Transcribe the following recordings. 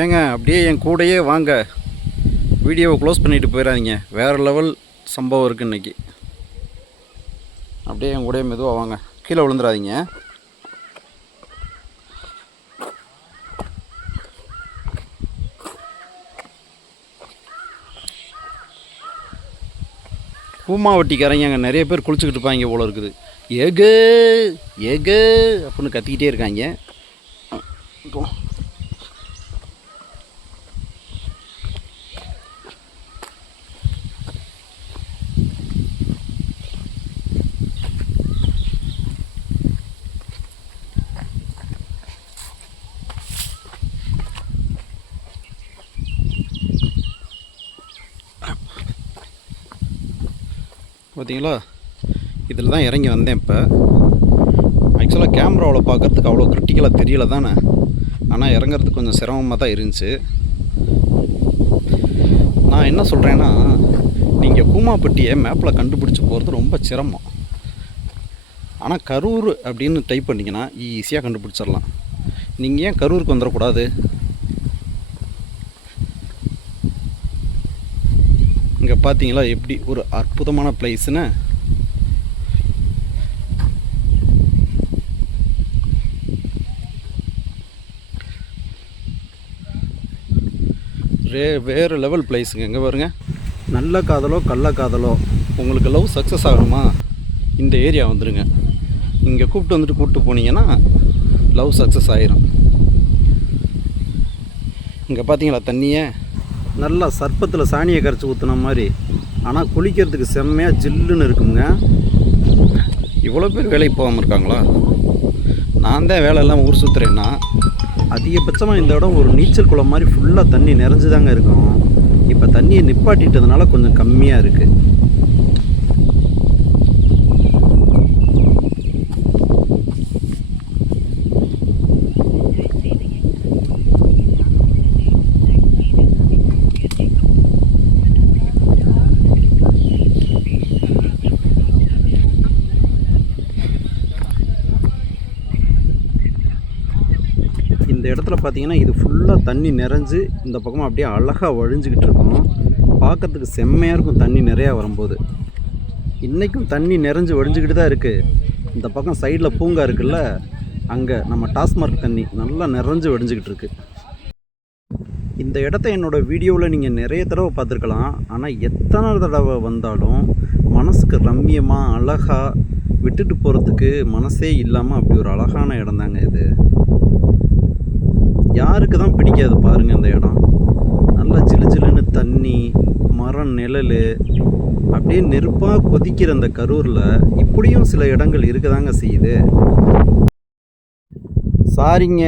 ஏங்க அப்படியே என் கூடயே வாங்க, வீடியோவை க்ளோஸ் பண்ணிவிட்டு போயிடாதீங்க. வேறு லெவல் சம்பவம் இருக்குது இன்றைக்கி. அப்படியே என் கூடயே மெதுவாக வாங்க, கீழே விழுந்துடாதீங்க. பூமாவட்டிக்காரங்க அங்கே நிறைய பேர் குளிச்சுக்கிட்டு இருப்பாங்க போல இருக்குது. ஏகு ஏகு அப்படின்னு கத்திக்கிட்டே இருக்காங்க. பார்த்தீங்களா, இதில் தான் இறங்கி வந்தேன். இப்போ ஆக்சுவலாக கேமராவில் பார்க்குறதுக்கு அவ்வளோ கிரிட்டிக்கலாக தெரியல தானே, ஆனால் இறங்குறதுக்கு கொஞ்சம் சிரமமாக தான் இருந்துச்சு. நான் என்ன சொல்கிறேன்னா, நீங்கள் கூமாப்பட்டியை மேப்பில் கண்டுபிடிச்சி போகிறது ரொம்ப சிரமம். ஆனால் கரூர் அப்படின்னு டைப் பண்ணிங்கன்னா ஈஸியாக கண்டுபிடிச்சிடலாம். நீங்கள் ஏன் கரூருக்கு வந்துடக்கூடாது? இங்கே பார்த்தீங்களா எப்படி ஒரு அற்புதமான பிளேஸ்னு. வேறு லெவல் பிளேஸுங்க. இங்கே பாருங்க, நல்ல காதலோ கள்ள காதலோ உங்களுக்கு லவ் சக்ஸஸ் ஆகணுமா, இந்த ஏரியா வந்துடுங்க. இங்கே கூப்பிட்டு போனீங்கன்னா லவ் சக்ஸஸ் ஆகிரும். இங்கே பார்த்தீங்களா தண்ணியை நல்லா சர்ப்பத்தில் சாணியை கரைச்சி ஊற்றுன மாதிரி, ஆனால் குளிக்கிறதுக்கு செம்மையாக ஜில்லுன்னு இருக்குங்க. இவ்வளோ பேர் வேலைக்கு போகாமல் இருக்காங்களா? நான் தான் வேலையெல்லாம் ஊர் சுற்றுறேன்னா, அதிகபட்சமாக இந்த இடம் ஒரு நீச்சல் குளம் மாதிரி ஃபுல்லாக தண்ணி நிறைஞ்சுதாங்க இருக்கும். இப்போ தண்ணியை நிப்பாட்டிட்டதுனால கொஞ்சம் கம்மியாக இருக்குது. இந்த இடத்துல பார்த்தீங்கன்னா இது ஃபுல்லாக தண்ணி நிறைஞ்சு இந்த பக்கமாக அப்படியே அழகாக வழிஞ்சிக்கிட்டு இருக்கும். பார்க்கறதுக்கு செம்மையாக இருக்கும் தண்ணி நிறையா வரும்போது. இன்றைக்கும் தண்ணி நிறைஞ்சு வழிஞ்சிக்கிட்டு தான் இருக்குது. இந்த பக்கம் சைடில் பூங்கா இருக்குல்ல, அங்கே நம்ம டாஸ்மார்க் தண்ணி நல்லா நிறைஞ்சு வடிஞ்சிக்கிட்டு இருக்குது. இந்த இடத்த என்னோடய வீடியோவில் நீங்கள் நிறைய தடவை பார்த்துருக்கலாம். ஆனால் எத்தனை தடவை வந்தாலும் மனசுக்கு ரம்மியமாக அழகாக விட்டுட்டு போகிறதுக்கு மனசே இல்லாமல் அப்படி ஒரு அழகான இடம் தாங்க இது. யாருக்கு தான் பிடிக்காது பாருங்கள். இந்த இடம் நல்லா ஜிலு ஜிலுன்னு தண்ணி, மரம் நிழல், அப்படியே நெருப்பாக கொதிக்கிற அந்த கரூரில் இப்படியும் சில இடங்கள் இருக்கதாங்க செய்யுது. சாரிங்க,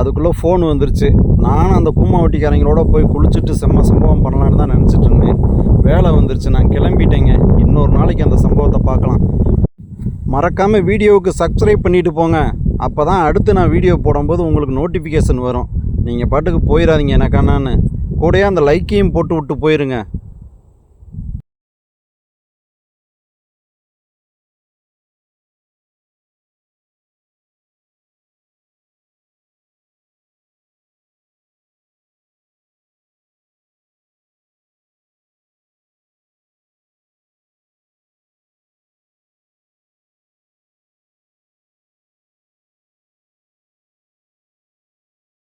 அதுக்குள்ளே ஃபோன் வந்துருச்சு. நானும் அந்த கூமாவட்டிக்காரங்களோட போய் குளிச்சுட்டு சம்பவம் பண்ணலான்னு தான் நினச்சிட்டு இருந்தேன். வேலை வந்துருச்சு, நான் கிளம்பிட்டேங்க. இன்னொரு நாளைக்கு அந்த சம்பவத்தை பார்க்கலாம். மறக்காமல் வீடியோவுக்கு சப்ஸ்கிரைப் பண்ணிவிட்டு போங்க. அப்போ தான் அடுத்து நான் வீடியோ போடும்போது உங்களுக்கு நோட்டிஃபிகேஷன் வரும். நீங்கள் பாட்டுக்கு போயிடாதீங்க எனக்கானான்னு. கூடயே அந்த லைக்கையும் போட்டு விட்டு போயிருங்க.